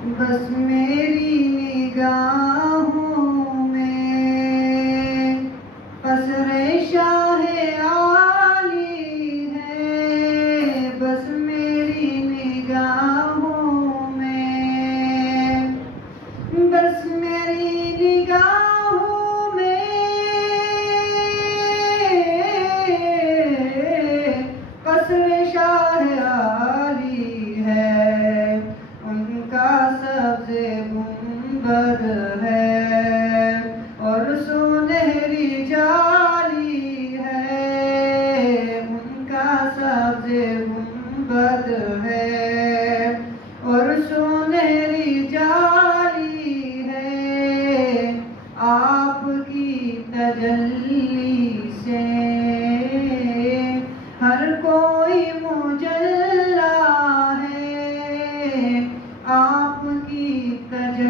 बस मेरी निगाहों में पसरे शाहे आली है। बस मेरी निगाहों में, बस मेरी निगाहों में पसरे शाहे आली है। उनका सबसे गुंबद है और सुनहरी जाली है। उनका सबसे गुंबद है और सुनहरी जाली है। आपकी तजल्ली से हर कोई मुजल्ला है। आपकी तजल्ली